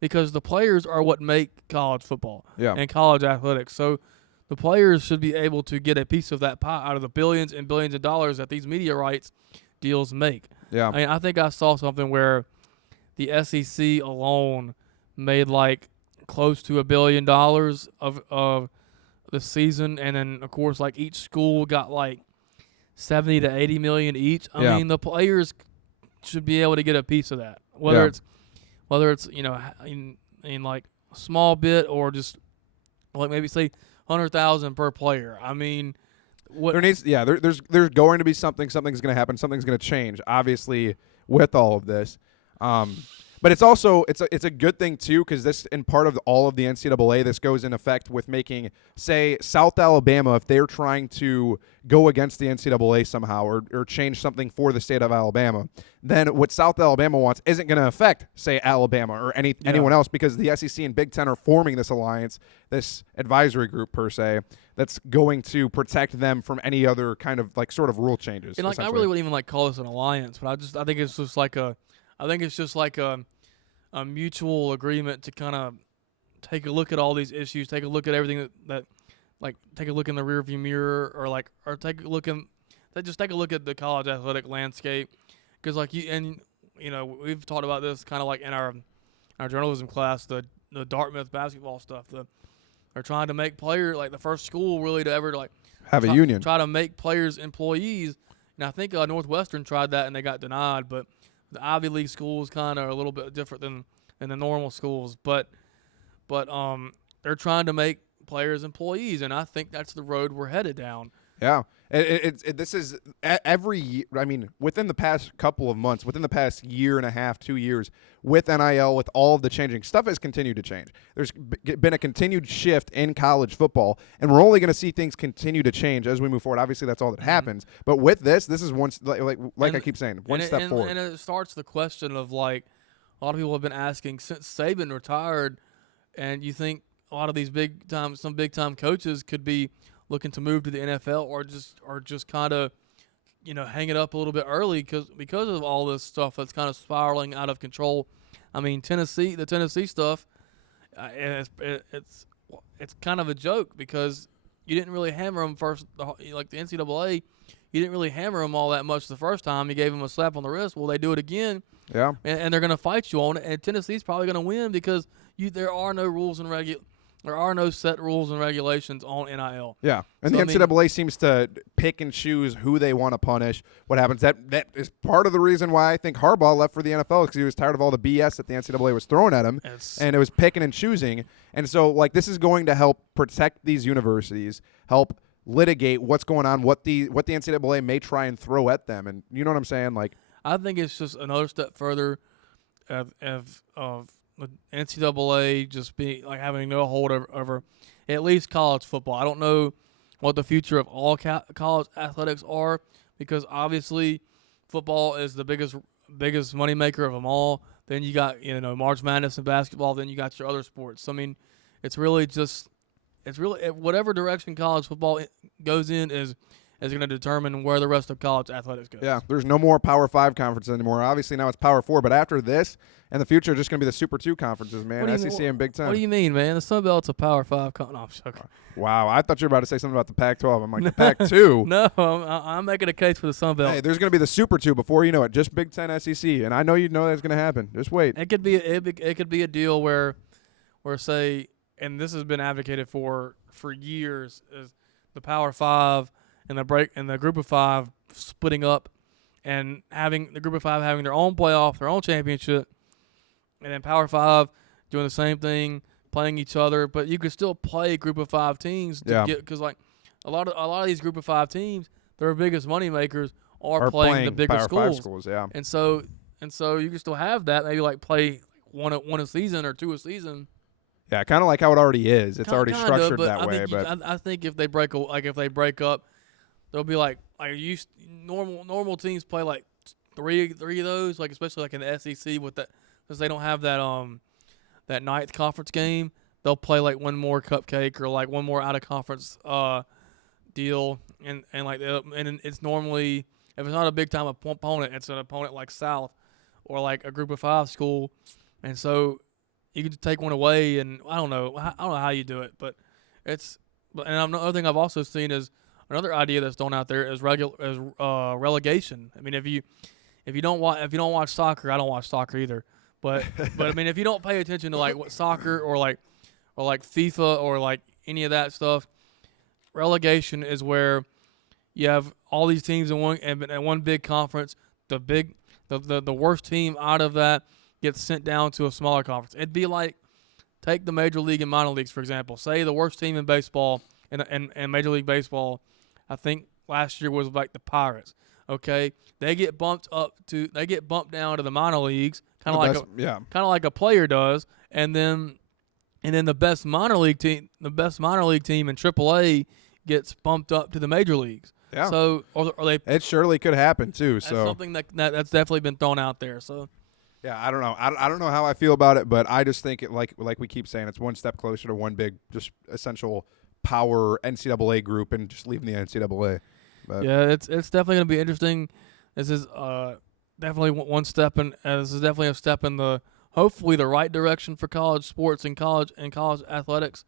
the players are what make college football and college athletics. So the players should be able to get a piece of that pie out of the billions and billions of dollars that these media rights deals make. Yeah. I mean, I think I saw something where the SEC alone made like close to $1 billion of the season, and then of course like each school got like 70 to 80 million each. I mean, the players should be able to get a piece of that, whether it's in like a small bit or just like maybe say 100,000 per player. I mean, there's going to be something's going to happen, something's going to change, obviously, with all of this. But it's also it's a good thing too, because this, in part of all of the NCAA, this goes in effect with making, say, South Alabama, if they're trying to go against the NCAA somehow or change something for the state of Alabama, then what South Alabama wants isn't going to affect, say, Alabama or anyone else, because the SEC and Big Ten are forming this alliance, this advisory group per se, that's going to protect them from any other kind of like sort of rule changes. And like, I really wouldn't even like call this an alliance, but I think it's just like a mutual agreement to kind of take a look at all these issues, take a look at everything that like take a look in the rearview mirror, or take a look at the college athletic landscape, because like we've talked about this kind of like in our journalism class, the Dartmouth basketball stuff. They're trying to make players like the first school really to ever like have a union, try to make players employees. And I think Northwestern tried that and they got denied, but the Ivy League schools kind of are a little bit different than the normal schools, but they're trying to make players employees, and I think that's the road we're headed down. Yeah. This is every year. I mean, within the past couple of months, within the past year and a half, 2 years, with NIL, with all of the changing, stuff has continued to change. There's been a continued shift in college football, and we're only going to see things continue to change as we move forward. Obviously, that's all that happens. But with this is one, I keep saying, one step forward. And it starts the question of, like, a lot of people have been asking since Saban retired, and you think a lot of these some big time coaches could be looking to move to the NFL or just kind of, hang it up a little bit early because of all this stuff that's kind of spiraling out of control. I mean, the Tennessee stuff, it's kind of a joke because you didn't really hammer them first, like the NCAA. You didn't really hammer them all that much the first time. You gave them a slap on the wrist. Well, they do it again. Yeah. And they're going to fight you on it. And Tennessee's probably going to win because there are no rules and there are no set rules and regulations on NIL. Yeah, and the NCAA seems to pick and choose who they want to punish. What happens? That is part of the reason why I think Harbaugh left for the NFL because he was tired of all the BS that the NCAA was throwing at him, and it was picking and choosing. And so, this is going to help protect these universities, help litigate what's going on, what the NCAA may try and throw at them. And you know what I'm saying? I think it's just another step further of the NCAA just being having no hold over at least college football. I don't know what the future of all college athletics are because obviously football is the biggest moneymaker of them all. Then you got March Madness and basketball. Then you got your other sports. So, I mean, it's really whatever direction college football goes in is going to determine where the rest of college athletics goes. Yeah, there's no more Power 5 conferences anymore. Obviously, now it's Power 4, but after this, in the future, it's just going to be the Super 2 conferences, man, SEC and Big Ten. What do you mean, man? The Sun Belt's a Power 5 no, I'm joking. Wow, I thought you were about to say something about the Pac-12. I'm like, the Pac-2? No, I'm making a case for the Sun Belt. Hey, there's going to be the Super 2 before you know it, just Big Ten, SEC, and I know you know that's going to happen. Just wait. It could be a deal where say, and this has been advocated for years, is the Power 5 and the Group of 5 splitting up and having the Group of 5 having their own playoff, their own championship, and then Power 5 doing the same thing, playing each other. But you could still play Group of 5 teams because a lot of these Group of 5 teams, their biggest money makers are playing the bigger Power schools. 5 schools, yeah. And so you can still have that, maybe play one a season or two a season. Yeah, kind of like how it already is. It's already structured that way. I think if they break up, there'll be normal teams play three of those, especially in the SEC with that, because they don't have that ninth conference game. They'll play one more cupcake or one more out of conference deal, and it's normally, if it's not a big time opponent, it's an opponent like South or a Group of 5 school, and so you can take one away, and I don't know how you do it, but another thing I've also seen is another idea that's thrown out there is relegation. I mean, if you don't watch soccer, I don't watch soccer either. But I mean, if you don't pay attention to what soccer or FIFA or any of that stuff, relegation is where you have all these teams in one big conference. The worst team out of that gets sent down to a smaller conference. It'd be take the major league and minor leagues, for example. Say the worst team in baseball and Major League Baseball, I think last year was the Pirates. Okay, they get bumped down to the minor leagues, kind of like a player does, and then the best minor league team in AAA gets bumped up to the major leagues. Yeah. So it surely could happen too. That's so something that's definitely been thrown out there. So. Yeah, I don't know. I don't know how I feel about it, but I just think like we keep saying, it's one step closer to one big, just essential power NCAA group and just leaving the NCAA. But yeah, it's definitely going to be interesting. This is definitely one step, and this is definitely a step in hopefully the right direction for college sports and college athletics.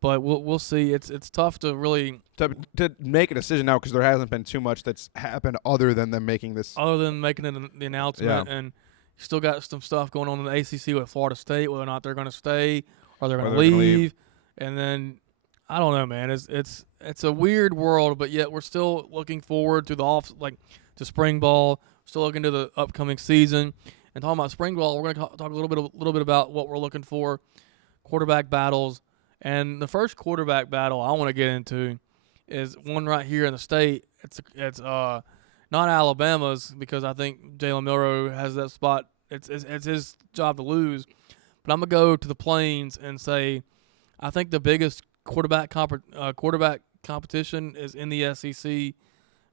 But we'll see. It's tough to really to make a decision now because there hasn't been too much that's happened other than them making this. Other than making the announcement, and you still got some stuff going on in the ACC with Florida State, whether or not they're going to stay or they're going to leave. And then I don't know, man. It's a weird world, but yet we're still looking forward to to spring ball. Still looking to the upcoming season. And talking about spring ball, we're going to talk a little bit about what we're looking for, quarterback battles. And the first quarterback battle I want to get into is one right here in the state. It's not Alabama's because I think Jalen Milroe has that spot. It's his job to lose. But I'm gonna go to the Plains and say I think the biggest quarterback competition is in the SEC,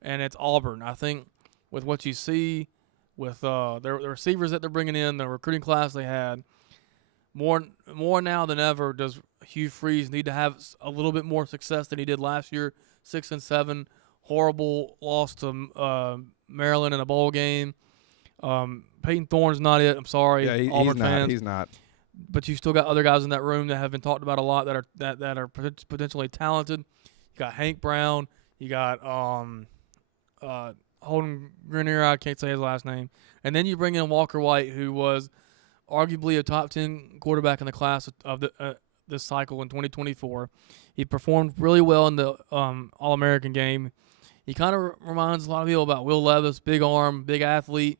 and it's Auburn. I think with what you see with the receivers that they're bringing in, the recruiting class they had, more now than ever does Hugh Freeze need to have a little bit more success than he did last year. 6-7, horrible loss to Maryland in a bowl game. Peyton Thorne's not it. I'm sorry, Yeah, Auburn fans. He's not. But you still got other guys in that room that have been talked about a lot that are potentially talented. You got Hank Brown. You got Holden Grenier. I can't say his last name. And then you bring in Walker White, who was arguably a top 10 quarterback in the class of this cycle in 2024. He performed really well in the All-American game. He kind of reminds a lot of people about Will Levis, big arm, big athlete.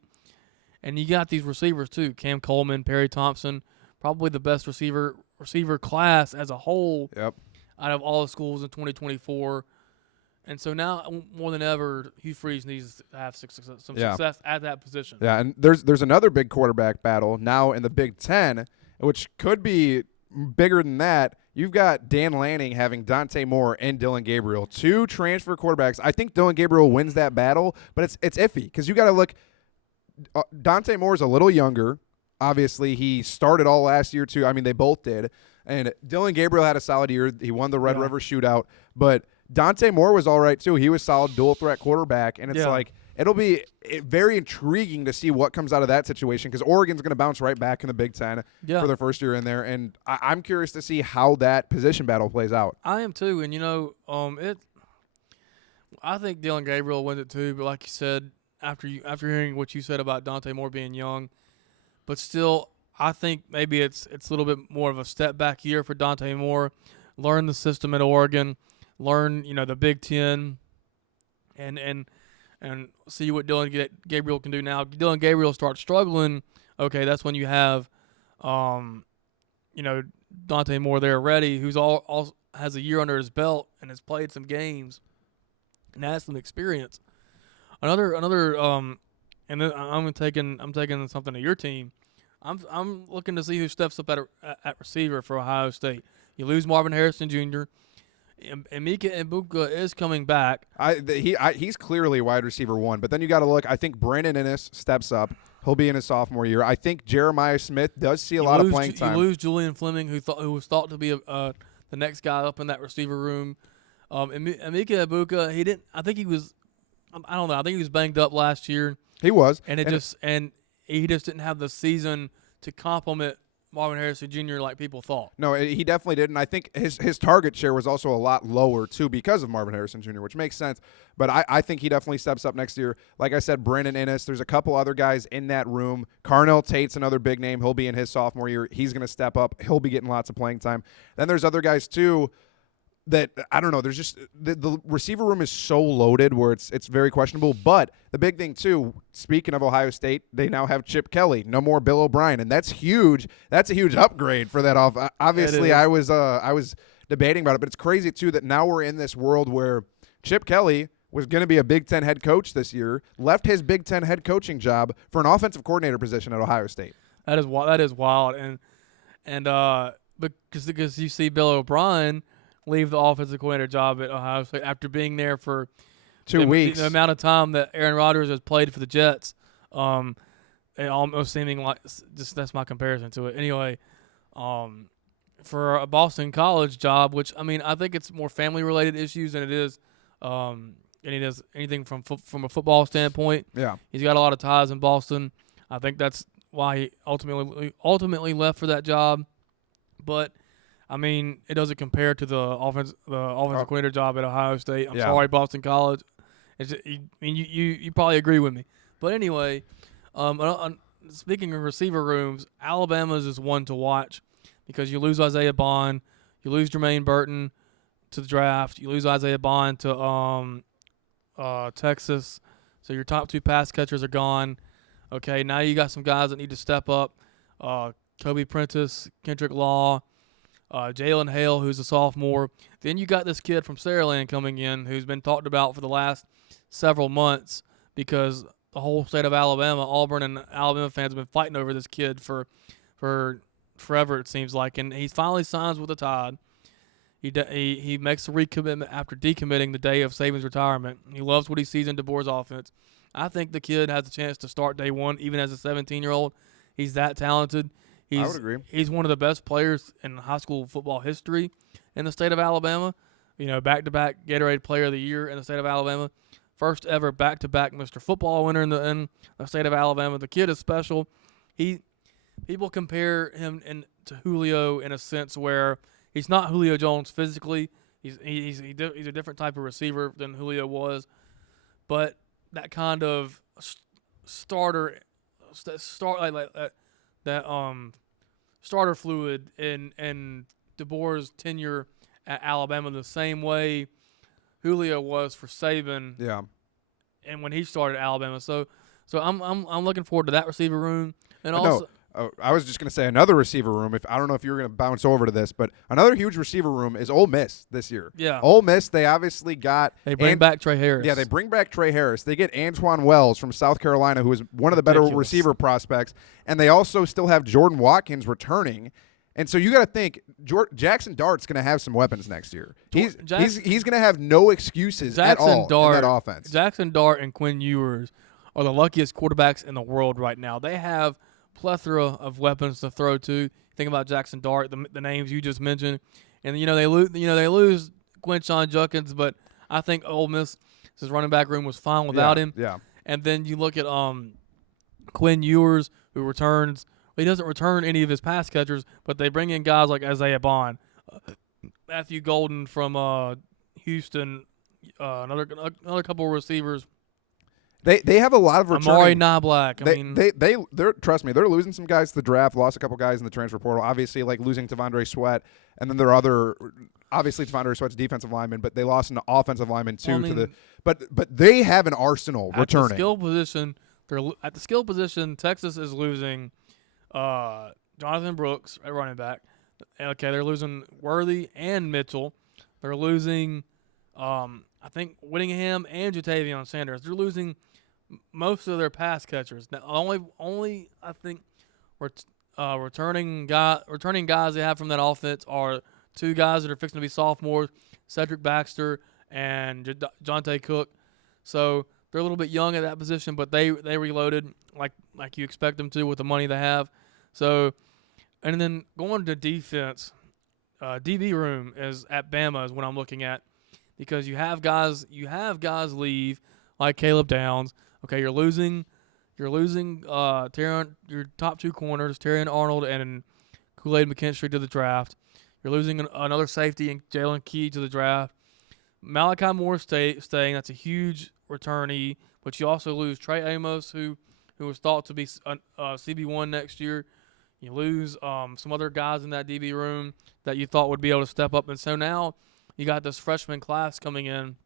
And you got these receivers too, Cam Coleman, Perry Thompson, probably the best receiver class as a whole out of all the schools in 2024. And so now more than ever, Hugh Freeze needs to have some success at that position. Yeah, and there's another big quarterback battle now in the Big Ten, which could be bigger than that. You've got Dan Lanning having Dante Moore and Dylan Gabriel, two transfer quarterbacks. I think Dylan Gabriel wins that battle, but it's iffy because you got to look. Dante Moore is a little younger. Obviously, he started all last year too. I mean, they both did. And Dylan Gabriel had a solid year. He won the Red River Shootout, but Dante Moore was all right too. He was solid dual threat quarterback, and it's like it'll be very intriguing to see what comes out of that situation because Oregon's going to bounce right back in the Big Ten for their first year in there, and I'm curious to see how that position battle plays out. I am too, and I think Dylan Gabriel wins it too. But like you said, after hearing what you said about Dante Moore being young, but still, I think maybe it's a little bit more of a step back year for Dante Moore. Learn the system at Oregon, learn the Big Ten, and see what Dylan Gabriel can do now. If Dylan Gabriel starts struggling, okay, that's when you have, Dante Moore there ready, who's all has a year under his belt and has played some games and has some experience. Another, and then I'm taking something to your team. I'm looking to see who steps up at receiver for Ohio State. You lose Marvin Harrison Jr. Emeka Egbuka is coming back. He's clearly wide receiver one, but then you got to look. I think Brandon Innes steps up. He'll be in his sophomore year. I think Jeremiah Smith does see a lot of playing time. You lose Julian Fleming, who was thought to be the next guy up in that receiver room. Emeka Egbuka, he didn't. I think he was. I don't know. I think he was banged up last year. He was, and he just didn't have the season to complement Marvin Harrison Jr. like people thought. No, he definitely didn't. I think his target share was also a lot lower, too, because of Marvin Harrison Jr., which makes sense. But I think he definitely steps up next year. Like I said, Brandon Innes, there's a couple other guys in that room. Carnell Tate's another big name. He'll be in his sophomore year. He's going to step up. He'll be getting lots of playing time. Then there's other guys, too, that I don't know. There's just the receiver room is so loaded where it's very questionable. But the big thing too, speaking of Ohio State, they now have Chip Kelly, no more Bill O'Brien, and that's huge. That's a huge upgrade for that off. Obviously, I was debating about it, but it's crazy too that now we're in this world where Chip Kelly was going to be a Big Ten head coach this year, left his Big Ten head coaching job for an offensive coordinator position at Ohio State. That is wild, and because you see Bill O'Brien leave the offensive coordinator job at Ohio State after being there for 2 weeks. The amount of time that Aaron Rodgers has played for the Jets, it almost seeming like just that's my comparison to it. Anyway, for a Boston College job, which I think it's more family related issues than it is anything from a football standpoint. Yeah, he's got a lot of ties in Boston. I think that's why he ultimately left for that job, but. It doesn't compare to the offensive coordinator job at Ohio State. I'm sorry, Boston College. You probably agree with me. But anyway, speaking of receiver rooms, Alabama's is one to watch because you lose Isaiah Bond, you lose Jermaine Burton to the draft, you lose Isaiah Bond to Texas. So your top two pass catchers are gone. Okay, now you got some guys that need to step up. Kobe Prentice, Kendrick Law. Jalen Hale, who's a sophomore. Then you got this kid from Saraland coming in who's been talked about for the last several months because the whole state of Alabama, Auburn and Alabama fans have been fighting over this kid for forever, it seems like. And he finally signs with the Tide. He makes a recommitment after decommitting the day of Saban's retirement. He loves what he sees in DeBoer's offense. I think the kid has a chance to start day one, even as a 17-year-old. He's that talented. I would agree. He's one of the best players in high school football history in the state of Alabama. Back-to-back Gatorade Player of the Year in the state of Alabama. First ever back-to-back Mr. Football winner in the state of Alabama. The kid is special. People compare him to Julio in a sense where he's not Julio Jones physically. He's a different type of receiver than Julio was, but that kind of starter fluid in DeBoer's tenure at Alabama the same way Julio was for Saban. Yeah. And when he started at Alabama, so I'm looking forward to that receiver room, and also. I was just going to say another receiver room. I don't know if you were going to bounce over to this, but another huge receiver room is Ole Miss this year. Yeah. Ole Miss, they obviously got – They bring back Trey Harris. Yeah, they bring back Trey Harris. They get Antoine Wells from South Carolina, who is one of the better receiver prospects. And they also still have Jordan Watkins returning. And so you got to think Jackson Dart's going to have some weapons next year. He's going to have no excuses at all in that offense. Jackson Dart and Quinn Ewers are the luckiest quarterbacks in the world right now. They have – plethora of weapons to throw to. Think about Jackson Dart, the names you just mentioned, and they lose Quinshon Judkins, but I think Ole Miss's running back room was fine without him. Yeah. And then you look at Quinn Ewers, who returns. He doesn't return any of his pass catchers, but they bring in guys like Isaiah Bond, Matthew Golden from Houston, another couple of receivers. They have a lot of returning. Amari Niblack. They're trust me, they're losing some guys to the draft, lost a couple guys in the transfer portal. Obviously, like losing Tavondre Sweat, and then there are other obviously Tavondre Sweat's defensive lineman, but they lost an offensive lineman too but they have an arsenal returning. At the skill position, Texas is losing Jonathan Brooks at running back. Okay, they're losing Worthy and Mitchell. They're losing I think Whittingham and Jatavion Sanders. They're losing most of their pass catchers. Now, only I think returning guys they have from that offense are two guys that are fixing to be sophomores, Cedric Baxter and Jonte Cook. So they're a little bit young at that position, but they reloaded like you expect them to with the money they have. So, and then going to defense, DB room is at Bama is what I'm looking at, because you have guys leave like Caleb Downs. Okay, you're losing your top two corners, Terrion Arnold and Kool-Aid McKinstry to the draft. You're losing another safety in Jalen Key to the draft. Malachi Moore staying. That's a huge returnee. But you also lose Trey Amos, who was thought to be CB1 next year. You lose some other guys in that DB room that you thought would be able to step up. And so now you got this freshman class coming in.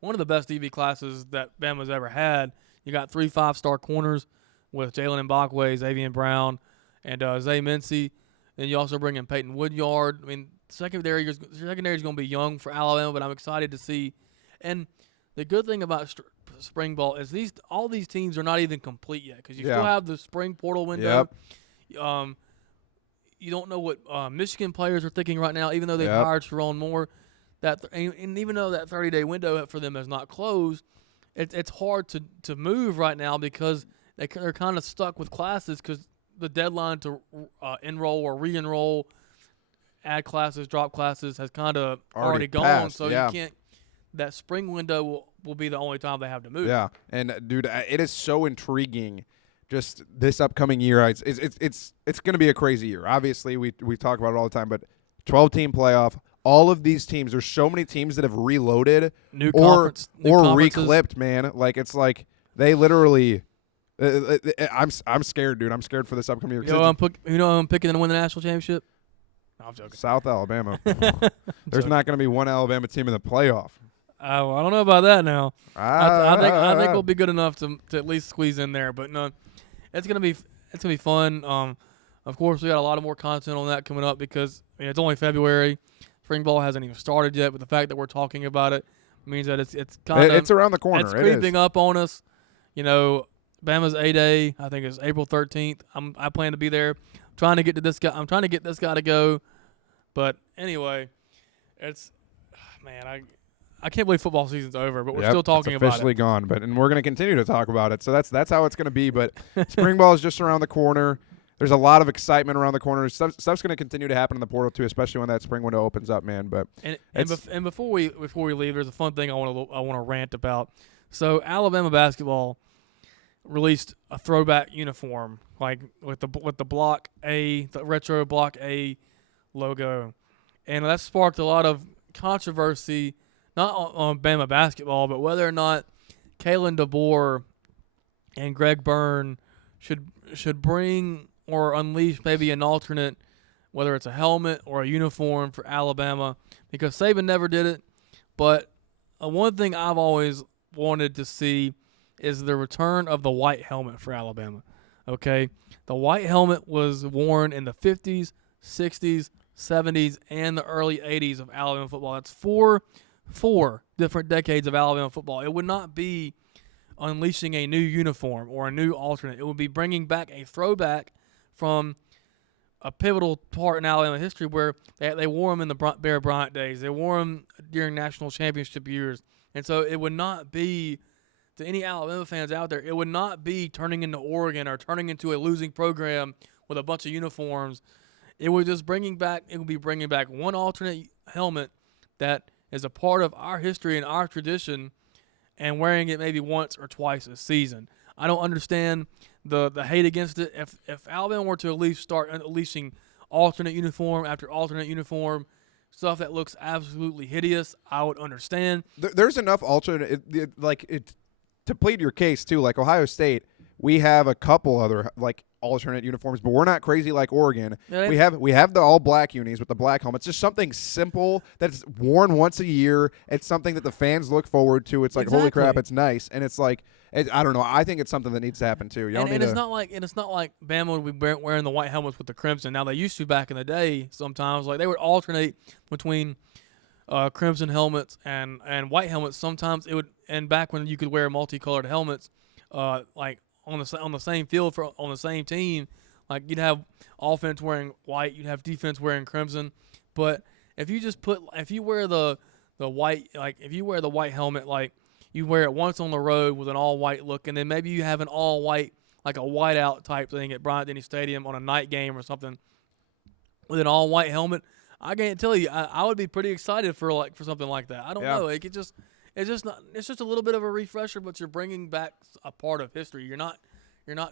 One of the best DB classes that Bama's ever had. You got 3 5-star corners with Jalen Mbakwe, Xavier Brown, and Zay Mincy. Then you also bring in Peyton Woodyard. I mean, secondary is going to be young for Alabama, but I'm excited to see. And the good thing about spring ball is all these teams are not even complete yet, because you still have the spring portal window. Yep. You don't know what Michigan players are thinking right now, even though they've hired Sharon Moore. And even though that 30-day window for them is not closed, it's hard to move right now because they're kind of stuck with classes, because the deadline to enroll or re-enroll, add classes, drop classes has kind of already gone. Passed, so you can't. That spring window will be the only time they have to move. Yeah, and dude, it is so intriguing. Just this upcoming year, it's going to be a crazy year. Obviously, we talk about it all the time, but 12-team playoff. All of these teams, there's so many teams that have reloaded or reclipped, man. Like, it's like they literally I'm scared, dude. I'm scared for this upcoming year. You know I'm picking to win the national championship? No, I'm joking. South Alabama. There's not going to be one Alabama team in the playoff. Well, I don't know about that now. I think we'll be good enough to at least squeeze in there. But no, it's gonna be fun. Of course, we got a lot of more content on that coming up because it's only February. Spring ball hasn't even started yet, but the fact that we're talking about it means that it's kind of it's around the corner. It's creeping up on us. Bama's A-Day, I think it's April 13th. I plan to be there. I'm trying to get this guy to go. But anyway, I can't believe football season's over, but we're still talking about it. It's officially gone, and we're going to continue to talk about it. So that's how it's going to be. But spring ball is just around the corner. There's a lot of excitement around the corner. Stuff's going to continue to happen in the portal too, especially when that spring window opens up, man. But and before we leave, there's a fun thing I want to rant about. So Alabama basketball released a throwback uniform, like with the block A, the retro block A logo, and that sparked a lot of controversy, not on Bama basketball, but whether or not Kalen DeBoer and Greg Byrne should bring or unleash maybe an alternate, whether it's a helmet or a uniform for Alabama, because Saban never did it. But one thing I've always wanted to see is the return of the white helmet for Alabama. Okay? The white helmet was worn in the 50s, 60s, 70s, and the early 80s of Alabama football. That's four different decades of Alabama football. It would not be unleashing a new uniform or a new alternate. It would be bringing back a throwback from a pivotal part in Alabama history where they wore them in the Bear Bryant days. They wore them during national championship years. And so it would not be, to any Alabama fans out there, it would not be turning into Oregon or turning into a losing program with a bunch of uniforms. It would be bringing back one alternate helmet that is a part of our history and our tradition, and wearing it maybe once or twice a season. I don't understand the hate against it. If Alabama were to at least start unleashing alternate uniform after alternate uniform, stuff that looks absolutely hideous, I would understand. There's enough alternate to plead your case too. Like Ohio State, we have a couple other alternate uniforms, but we're not crazy like Oregon. We have the all black unis with the black helmets. Just something simple that's worn once a year. It's something that the fans look forward to. It's like, holy crap, it's nice. And it's like, I don't know. I think it's something that needs to happen too. It's not like Bama would be wearing the white helmets with the crimson. Now they used to back in the day. Sometimes they would alternate between crimson helmets and white helmets. Sometimes it would, and back when you could wear multicolored helmets, on the same field on the same team, you'd have offense wearing white, you'd have defense wearing crimson. But if you wear the white, if you wear the white helmet, you wear it once on the road with an all white look, and then maybe you have an all white, like a whiteout type thing at Bryant-Denny Stadium on a night game or something with an all white helmet. I can't tell you, I would be pretty excited for something like that. I don't know. It's just a little bit of a refresher, but you're bringing back a part of history. You're not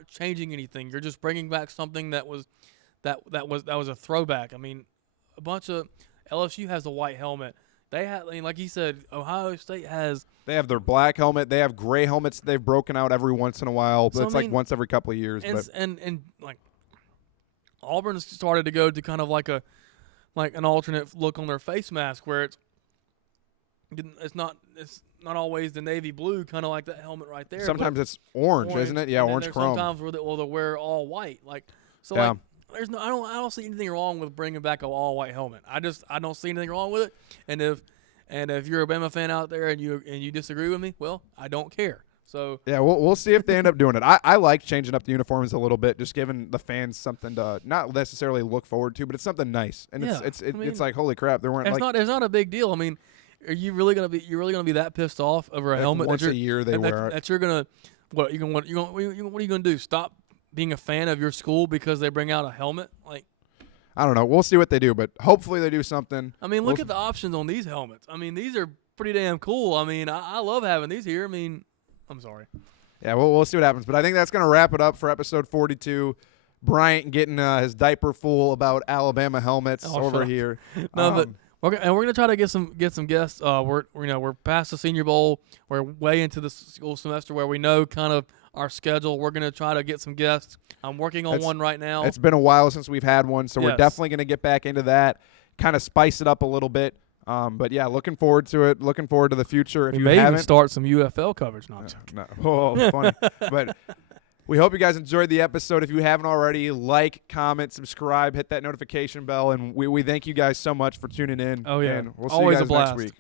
changing anything. You're just bringing back something that was a throwback. I mean, a bunch of LSU has the white helmet. They have, like he said, Ohio State has. They have their black helmet. They have gray helmets they've broken out every once in a while. But it's once every couple of years. And Auburn started to go to kind of like an alternate look on their face mask where it's not always the navy blue, kind of like that helmet right there. Sometimes it's orange, isn't it? Yeah, orange chrome. Sometimes they'll wear all white. There's I don't see anything wrong with bringing back an all white helmet. I don't see anything wrong with it. And if you're a Bama fan out there and you disagree with me, well, I don't care. So yeah, we'll see if they end up doing it. I like changing up the uniforms a little bit, just giving the fans something to not necessarily look forward to, but it's something nice. And it's like, holy crap, there weren't. It's not a big deal. I mean, are you really gonna be that pissed off over a helmet once a year they wear it? That you're gonna what are you gonna do? Stop being a fan of your school because they bring out a helmet? I don't know. We'll see what they do, but hopefully they do something. I mean, look at the options on these helmets. I mean, these are pretty damn cool. I mean, I love having these here. I mean, I'm sorry. Yeah, we'll see what happens. But I think that's going to wrap it up for episode 42. Bryant getting his diaper full about Alabama helmets over here. No, but we're going to try to get some guests. We're past the Senior Bowl. We're way into the school semester where we know kind of our schedule. We're going to try to get some guests. I'm working on one right now. It's been a while since we've had one, so we're definitely going to get back into that, kind of spice it up a little bit. But yeah, looking forward to it. Looking forward to the future. If we you may haven't even start some UFL coverage. funny. But We hope you guys enjoyed the episode. If you haven't already, like, comment, subscribe, hit that notification bell, and we thank you guys so much for tuning in. Oh, yeah. And we'll see Always you a guys next blast. week.